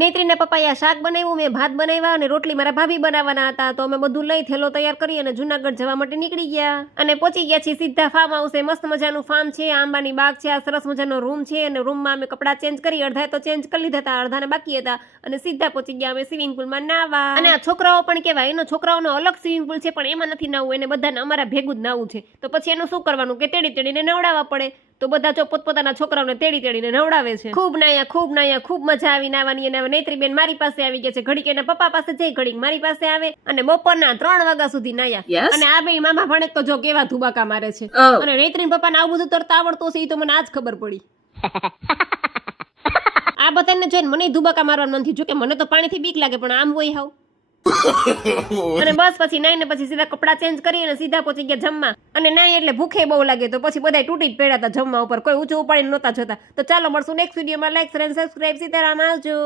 નેત્રીના પપ્પાએ શાક બનાવ્યું, મેં ભાત બનાવ્યા અને રોટલી મારા ભાભી બનાવવાના હતા. તો અમે બધું લઈ થેલો તૈયાર કરી અને જુનાગઢ જવા માટે નીકળી ગયા અને પહોંચી ગયા છીએ સીધા ફાર્મ હાઉસે. મસ્ત મજાનું ફાર્મ છે, આંબાની બાગ છે, આ સરસ મજાનો રૂમ છે અને રૂમમાં અમે કપડાં ચેન્જ કરી, અડધા તો ચેન્જ કરી લીધા હતા, અડધાને બાકી હતા અને સીધા પહોંચી ગયા અમે સ્વિમિંગ પુલમાં નાવા. અને આ છોકરાઓ પણ કેવા, એનો છોકરાઓનો અલગ સ્વિમિંગ પુલ છે પણ એમાં નથી નાવું, એને બધાને અમારા ભેગું જ નાવું છે. તો પછી એનું શું કરવાનું કે તેડી તેડીને નવડાવવા પડે. તો બધા જો પોતપોતાના છોકરાઓને તેડી તેડીને નવડાવે છે. ખૂબ નાયા, ખૂબ મજા આવી નાવાની. અને નેત્રીબેન મારી પાસે આવી ગયા છે, ઘડીક એના પપ્પા પાસે જઈ, ઘડીક મારી પાસે આવે અને બપોરના 3 વાગ્યા સુધી નાયા. અને આ બે મામા ભણે તો જો કેવા ધુબાકા મારે છે. અને નેત્રીન પપ્પાને આવું બધું તરતા આવડતું હશે, એ તો મને આજ ખબર પડી. આ બધાને જોઈને મને ધુબાકા મારવાનું નથી, જો કે મને તો પાણીથી બીક લાગે, પણ આમ હોય હાવ. અને બસ પછી નાઈને પછી સીધા કપડા ચેન્જ કરી અને સીધા પહોંચી ગયા જમવા. અને નાઈ એટલે ભૂખે બહુ લાગે, તો પછી બધા તૂટી જ પડ્યા હતા જમવા ઉપર, કોઈ ઊંચું ઉપાડીને નહોતા જતા. તો ચાલો મળશું નેક્સ્ટ વિડીયોમાં. લાઈક, શેર અને સબસ્ક્રાઇબ. સીતારામ, આવજો.